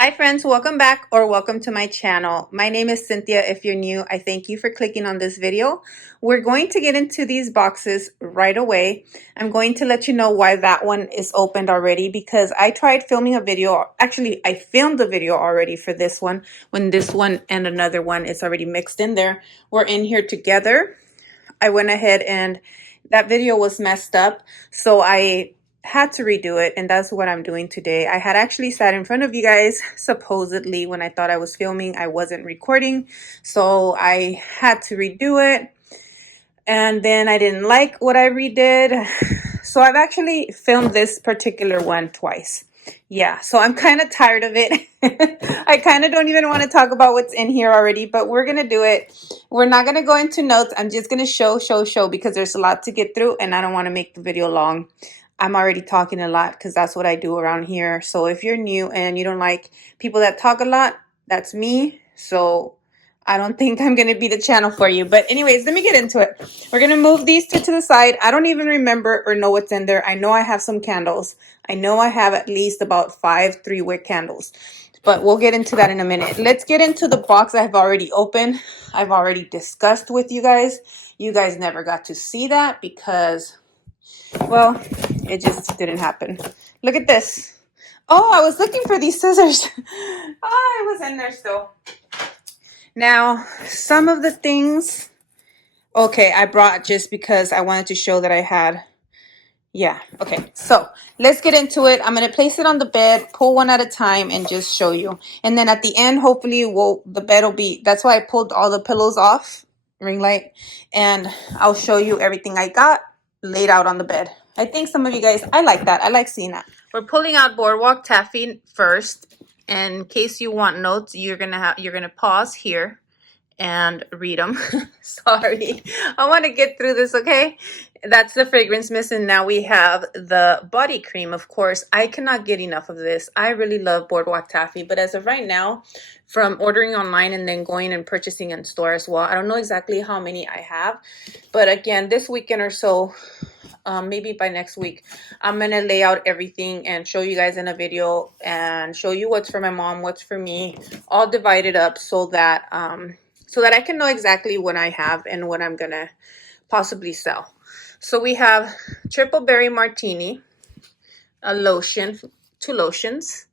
Hi friends, welcome back or welcome to my channel. My name is Cynthia. If you're new, I thank you for clicking on this video. We're going to get into these boxes right away. I'm going to let you know why that one is opened already because I tried filming a video. Actually, I filmed a video already for this one when this one and another one is already mixed in there. We're in here together. I went ahead and that video was messed up, so I had to redo it, and that's what I'm doing today. I had actually sat in front of you guys supposedly when I thought I was filming. I wasn't recording, so I had to redo it, and then I didn't like what I redid. So I've actually filmed this particular one twice. Yeah, so I'm kind of tired of it. I kind of don't even want to talk about what's in here already, but we're going to do it. We're not going to go into notes. I'm just going to show because there's a lot to get through and I don't want to make the video long. I'm already talking a lot because that's what I do around here. So if you're new and you don't like people that talk a lot, that's me. So I don't think I'm going to be the channel for you. But anyways, let me get into it. We're going to move these two to the side. I don't even remember or know what's in there. I know I have some candles. I know I have at least about 5 3-wick candles. But we'll get into that in a minute. Let's get into the box I have already opened. I've already discussed with you guys. You guys never got to see that because, well, it just didn't happen. Look at this. Oh, I was looking for these scissors. Oh, it was in there still. Now, some of the things, okay, I brought just because I wanted to show that I had, yeah, okay. So let's get into it. I'm going to place it on the bed, pull one at a time, and just show you. And then at the end, hopefully, the bed will be, that's why I pulled all the pillows off, ring light, and I'll show you everything I got laid out on the bed. I think some of you guys, I like that. I like seeing that. We're pulling out Boardwalk Taffy first. In case you want notes, you're gonna pause here and read them. Sorry, I want to get through this. Okay, that's the fragrance mist, and now we have the body cream. Of course, I cannot get enough of this. I really love Boardwalk Taffy, but as of right now, from ordering online and then going and purchasing in store as well, I don't know exactly how many I have, but again, this weekend or so, maybe by next week, I'm gonna lay out everything and show you guys in a video and show you what's for my mom, what's for me, all divided up so that I can know exactly what I have and what I'm gonna possibly sell. So we have triple berry martini, a lotion, 2 lotions,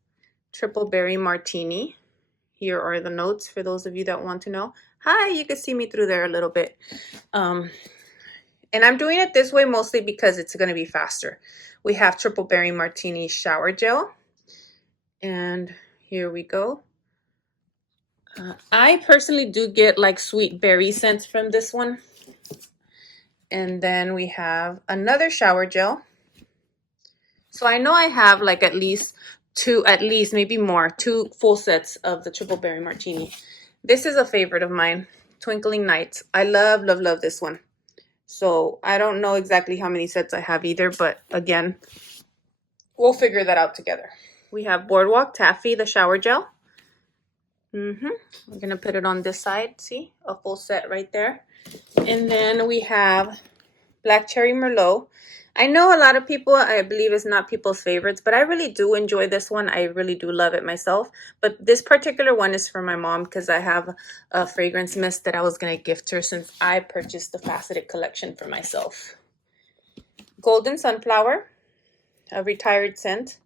triple berry martini. Here are the notes for those of you that want to know. Hi, you can see me through there a little bit. And I'm doing it this way mostly because it's going to be faster. We have triple berry martini shower gel. And here we go. I personally do get like sweet berry scents from this one. And then we have another shower gel. So I know I have like at least maybe more, 2 full sets of the triple berry martini. This is a favorite of mine, Twinkling Nights. I love, love, love this one. So I don't know exactly how many sets I have either, but again, we'll figure that out together. We have Boardwalk Taffy, the shower gel. We're going to put it on this side. See, a full set right there. And then we have Black Cherry Merlot. I know a lot of people, I believe it's not people's favorites, but I really do enjoy this one. I really do love it myself. But this particular one is for my mom because I have a fragrance mist that I was going to gift her since I purchased the Faceted collection for myself. Golden Sunflower, a retired scent.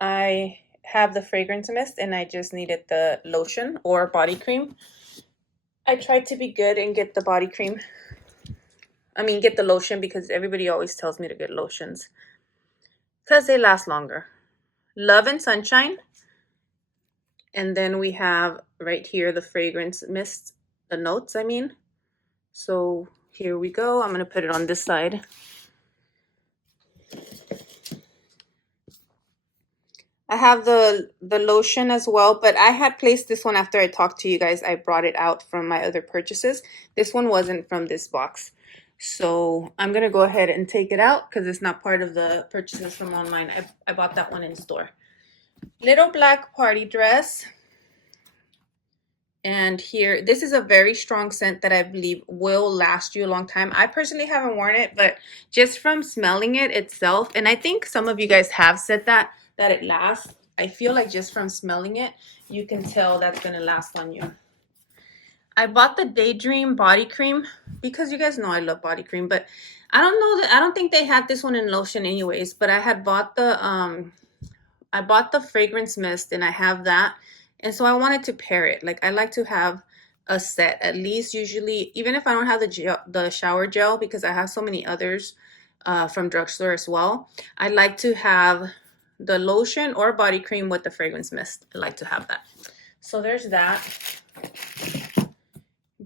I have the fragrance mist and I just needed the lotion or body cream. I tried to be good and get the body cream. Get the lotion because everybody always tells me to get lotions because they last longer. Love and Sunshine. And then we have right here the fragrance mist, the notes, So here we go. I'm going to put it on this side. I have the lotion as well, but I had placed this one after I talked to you guys. I brought it out from my other purchases. This one wasn't from this box. So I'm going to go ahead and take it out because it's not part of the purchases from online. I bought that one in store. Little Black Party Dress. And here, this is a very strong scent that I believe will last you a long time. I personally haven't worn it, but just from smelling it itself, and I think some of you guys have said that it lasts. I feel like just from smelling it, you can tell that's gonna last on you. I bought the Daydream body cream because you guys know I love body cream, but I don't think they had this one in lotion anyways, but I had bought the fragrance mist and I have that. And so I wanted to pair it. Like I like to have a set at least, usually, even if I don't have the shower gel, because I have so many others from drugstore as well. I like to have the lotion or body cream with the fragrance mist. I like to have that. So there's that.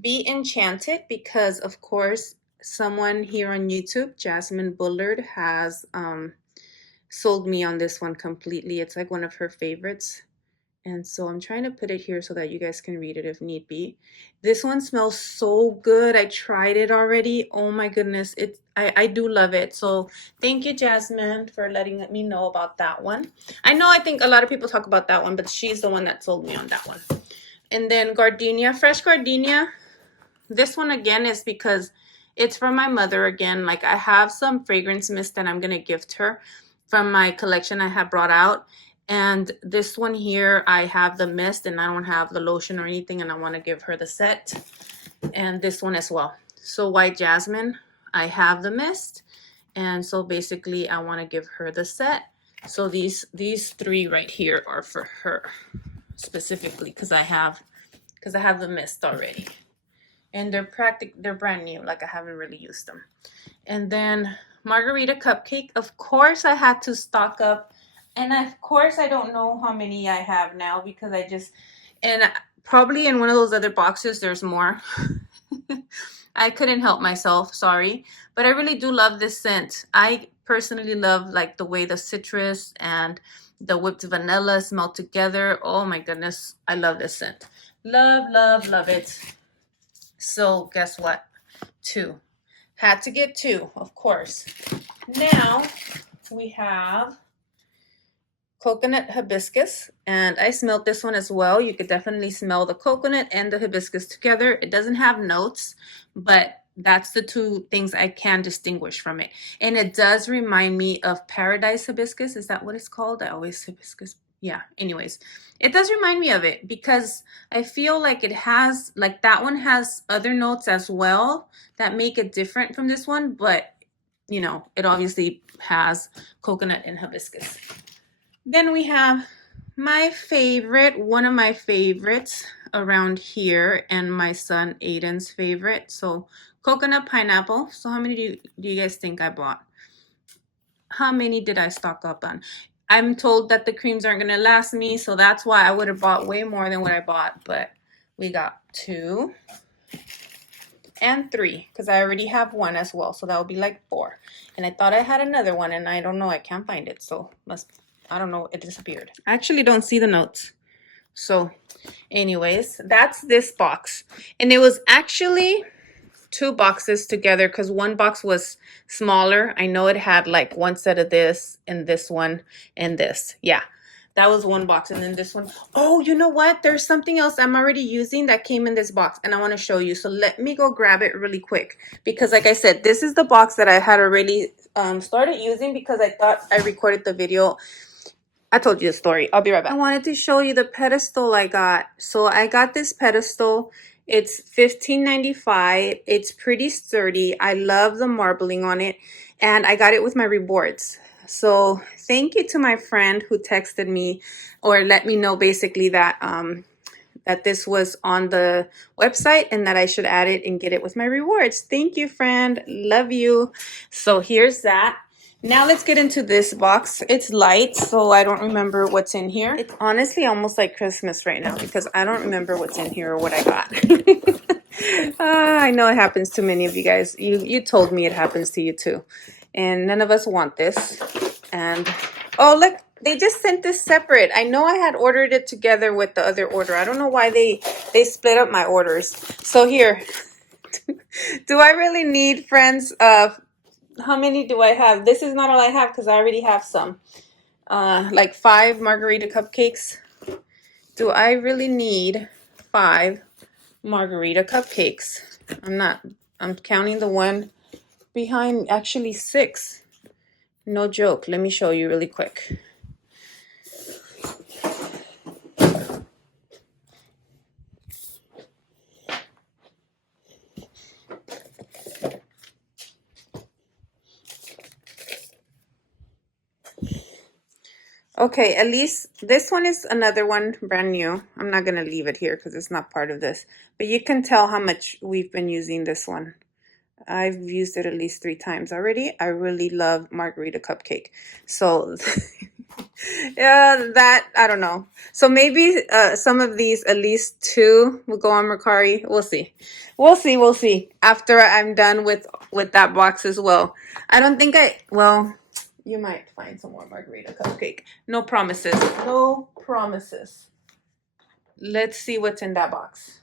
Be Enchanted, because of course someone here on YouTube, Jasmine Bullard, has sold me on this one completely. It's like one of her favorites. And so I'm trying to put it here so that you guys can read it if need be. This one smells so good. I tried it already. Oh my goodness. I do love it. So thank you, Jasmine, for letting me know about that one. I think a lot of people talk about that one, but she's the one that sold me on that one. And then gardenia, fresh gardenia. This one again is because it's from my mother again. Like I have some fragrance mist that I'm going to gift her from my collection I have brought out. And this one here, I have the mist and I don't have the lotion or anything, and I want to give her the set. And this one as well. So White Jasmine, I have the mist. And so basically I want to give her the set. So these three right here are for her specifically because I have the mist already. And they're brand new. Like I haven't really used them. And then Margarita Cupcake. Of course I had to stock up. And of course I don't know how many I have now because and probably in one of those other boxes there's more. I couldn't help myself, sorry. But I really do love this scent. I personally love like the way the citrus and the whipped vanilla smell together. Oh my goodness, I love this scent. Love, love, love it. So guess what? 2. Had to get 2, of course. Now we have coconut hibiscus, and I smelled this one as well. You could definitely smell the coconut and the hibiscus together. It doesn't have notes, but that's the 2 things I can distinguish from it. And it does remind me of paradise hibiscus. Is that what it's called? I always hibiscus. Yeah, anyways, it does remind me of it because I feel like it has, like that one has other notes as well that make it different from this one, but you know, it obviously has coconut and hibiscus. Then we have my favorite, one of my favorites around here, and my son Aiden's favorite. So coconut pineapple. So how many do you guys think I bought? How many did I stock up on? I'm told that the creams aren't going to last me, so that's why I would have bought way more than what I bought. But we got 2 and 3 because I already have 1 as well. So that would be like 4. And I thought I had another one, and I don't know. I can't find it. So I don't know. It disappeared. I actually don't see the notes. So anyways, that's this box. And it was actually 2 boxes together because one box was smaller. I know it had like one set of this and this one and this. Yeah, that was one box. And then this one. Oh, you know what? There's something else I'm already using that came in this box and I want to show you. So let me go grab it really quick because like I said, this is the box that I had already started using because I thought I recorded the video. I told you the story. I'll be right back. I wanted to show you the pedestal I got. So I got this pedestal. It's $15.95. It's pretty sturdy. I love the marbling on it. And I got it with my rewards. So thank you to my friend who texted me or let me know basically that that this was on the website and that I should add it and get it with my rewards. Thank you, friend. Love you. So here's that. Now let's get into this box. It's light, so I don't remember what's in here. It's honestly almost like Christmas right now because I don't remember what's in here or what I got. I know it happens to many of you guys. You told me it happens to you too. And none of us want this. And, oh, look, they just sent this separate. I know I had ordered it together with the other order. I don't know why they split up my orders. So here, do I really need, friends, how many do I have? This is not all I have because I already have some. Like 5 Margarita Cupcakes. Do I really need 5 Margarita Cupcakes? I'm counting the one behind, actually 6. No joke. Let me show you really quick. Okay, at least this one is another one brand new. I'm not going to leave it here because it's not part of this. But you can tell how much we've been using this one. I've used it at least 3 times already. I really love Margarita Cupcake. So, yeah, that, I don't know. So maybe some of these, at least 2, will go on Mercari. We'll see. We'll see. We'll see. After I'm done with that box as well. I don't think well, you might find some more Margarita Cupcake. No promises. No promises. Let's see what's in that box.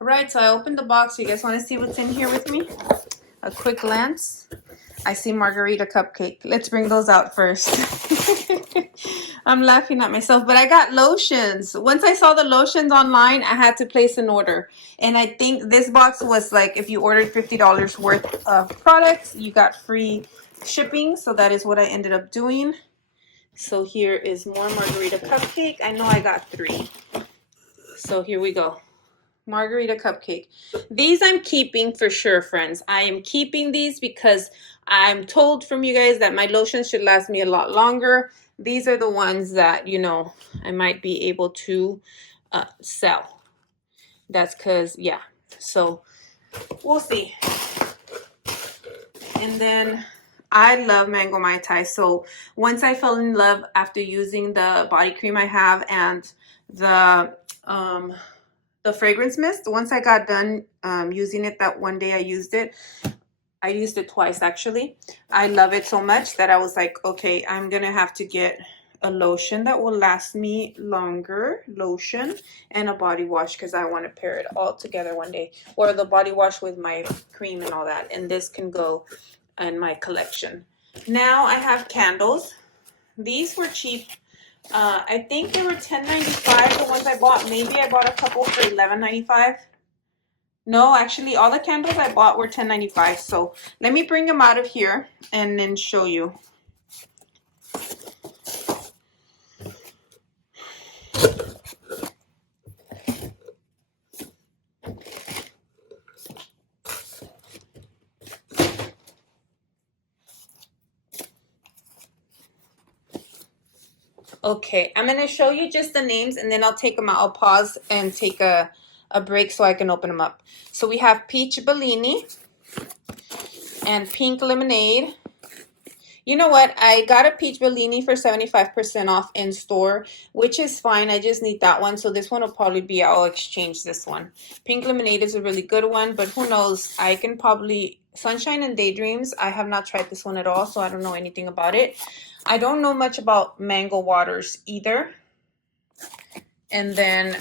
Alright, so I opened the box. You guys want to see what's in here with me? A quick glance. I see Margarita Cupcake. Let's bring those out first. I'm laughing at myself, but I got lotions. Once I saw the lotions online, I had to place an order. And I think this box was like, if you ordered $50 worth of products, you got free shipping. So that is what I ended up doing. So here is more Margarita Cupcake. I know I got 3. So here we go. Margarita Cupcake. These I'm keeping for sure, friends. I am keeping these because I'm told from you guys that my lotions should last me a lot longer. These are the ones that, you know, I might be able to sell. That's because, yeah. So, we'll see. And then, I love Mango Mai Tai. So, once I fell in love after using the body cream I have and the fragrance mist, once I got done using it that one day I used it twice actually. I love it so much that I was like, okay, I'm gonna have to get a lotion that will last me longer, lotion, and a body wash because I want to pair it all together one day, or the body wash with my cream and all that, and this can go in my collection. Now I have candles. These were cheap. I think they were $10.95, the ones I bought. Maybe I bought a couple for $11.95. No, actually, all the candles I bought were $10.95. So let me bring them out of here and then show you. Okay, I'm going to show you just the names and then I'll take them out. I'll pause and take a break so I can open them up. So we have Peach Bellini and Pink Lemonade. You know what? I got a Peach Bellini for 75% off in store, which is fine. I just need that one. So this one will probably be, I'll exchange this one. Pink Lemonade is a really good one, but who knows? I can probably, Sunshine and Daydreams. I have not tried this one at all, so I don't know anything about it. I don't know much about mango waters either. And then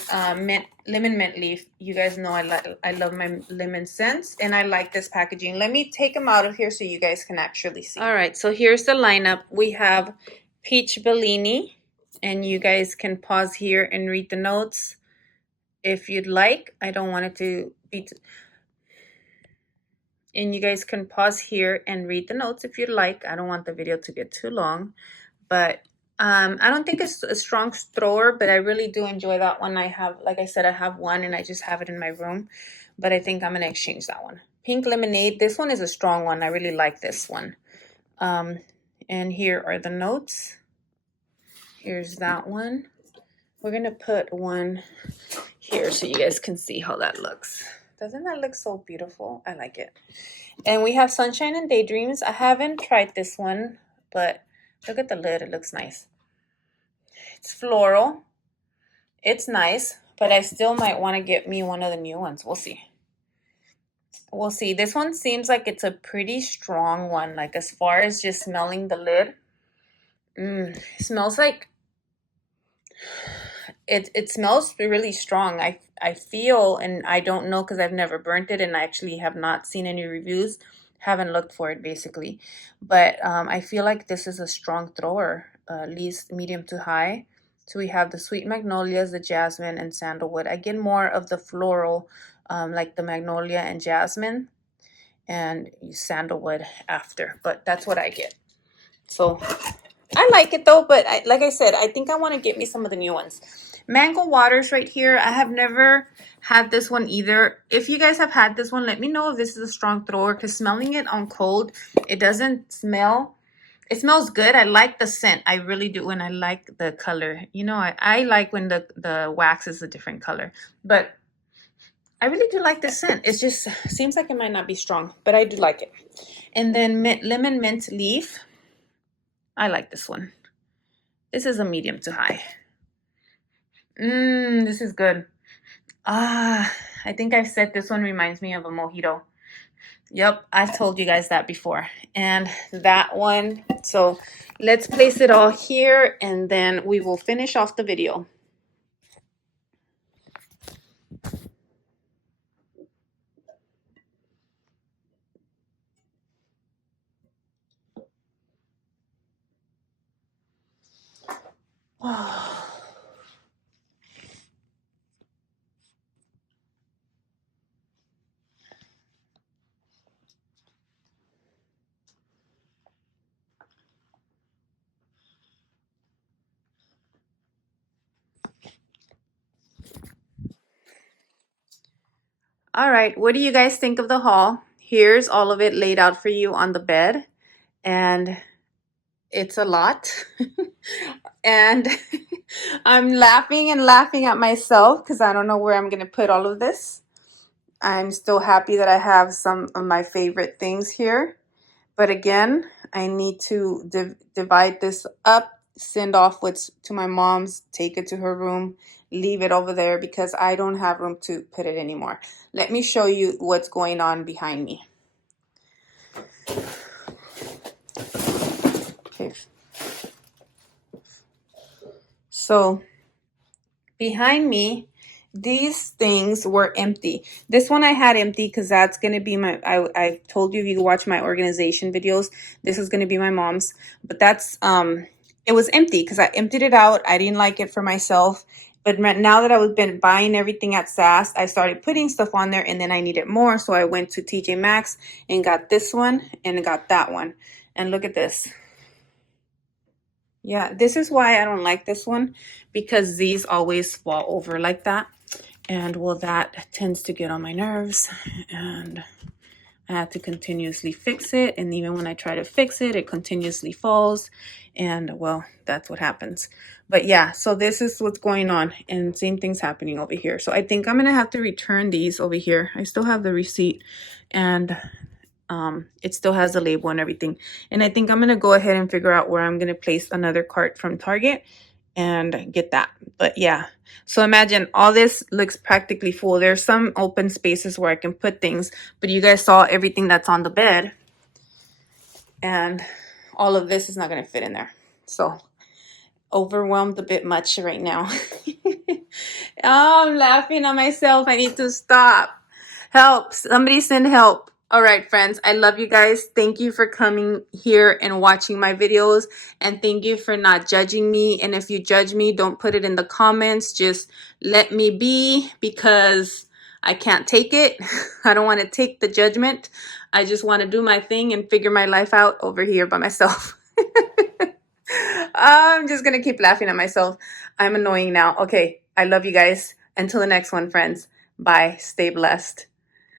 lemon mint leaf. You guys know I love my lemon scents, and I like this packaging. Let me take them out of here so you guys can actually see. All right, so here's the lineup. We have Peach Bellini, and you guys can pause here and read the notes if you'd like. I don't want it to be... And you guys can pause here and read the notes if you'd like. I don't want the video to get too long, but I don't think it's a strong thrower, but I really do enjoy that one. I have, like I said, I have one and I just have it in my room, but I think I'm going to exchange that one. Pink Lemonade. This one is a strong one. I really like this one. And here are the notes. Here's that one. We're going to put one here so you guys can see how that looks. Doesn't that look so beautiful? I like it. And we have Sunshine and Daydreams. I haven't tried this one, but look at the lid. It looks nice. It's floral. It's nice, but I still might want to get me one of the new ones. We'll see. we'll see. This one seems like it's a pretty strong one. Like as far as just smelling the lid, it smells like it smells really strong. I feel, and I don't know because I've never burnt it and I actually have not seen any reviews, haven't looked for it basically. But I feel like this is a strong thrower, least medium to high. So we have the sweet magnolias, the jasmine, and sandalwood. I get more of the floral, like the magnolia and jasmine, and sandalwood after. But that's what I get. So I like it though, but like I said, I think I want to get me some of the new ones. Mango waters right here. I have never had this one either. If you guys have had this one, let me know if this is a strong thrower, because smelling it on cold, it doesn't smell. It smells good. I like the scent. I really do. And I like the color. You know, I like when the wax is a different color. But I really do like the scent. It just seems like it might not be strong, but I do like it. And then lemon mint leaf. I like this one. This is a medium to high. This is good. I think I've said this one reminds me of a mojito. Yep, I've told you guys that before. And that one. So let's place it all here and then we will finish off the video. All right, what do you guys think of the haul? Here's all of it laid out for you on the bed, and it's a lot. And I'm laughing and laughing at myself because I don't know where I'm going to put all of this. I'm still happy that I have some of my favorite things here. But again, I need to divide this up, send off what's to my mom's, take it to her room, leave it over there because I don't have room to put it anymore. Let me show you what's going on behind me. Okay. So behind me, these things were empty. This one I had empty because that's going to be my, I told you if you watch my organization videos, this is going to be my mom's. But that's, it was empty because I emptied it out. I didn't like it for myself. But now that I've been buying everything at SAS, I started putting stuff on there and then I needed more. So I went to TJ Maxx and got this one and got that one. And look at this. Yeah, this is why I don't like this one, because these always fall over like that. And well, that tends to get on my nerves and I have to continuously fix it. And even when I try to fix it, it continuously falls. And well, that's what happens. But yeah, so this is what's going on. And same thing's happening over here. So I think I'm going to have to return these over here. I still have the receipt and it still has the label and everything. And I think I'm going to go ahead and figure out where I'm going to place another cart from Target and get that. But yeah, so imagine all this looks practically full. There's some open spaces where I can put things, but you guys saw everything that's on the bed and all of this is not going to fit in there. So overwhelmed a bit much right now. Oh, I'm laughing at myself. I need to stop. Help. Somebody send help. All right, friends, I love you guys. Thank you for coming here and watching my videos. And thank you for not judging me. And if you judge me, don't put it in the comments. Just let me be, because I can't take it. I don't want to take the judgment. I just want to do my thing and figure my life out over here by myself. I'm just going to keep laughing at myself. I'm annoying now. Okay, I love you guys. Until the next one, friends. Bye. Stay blessed.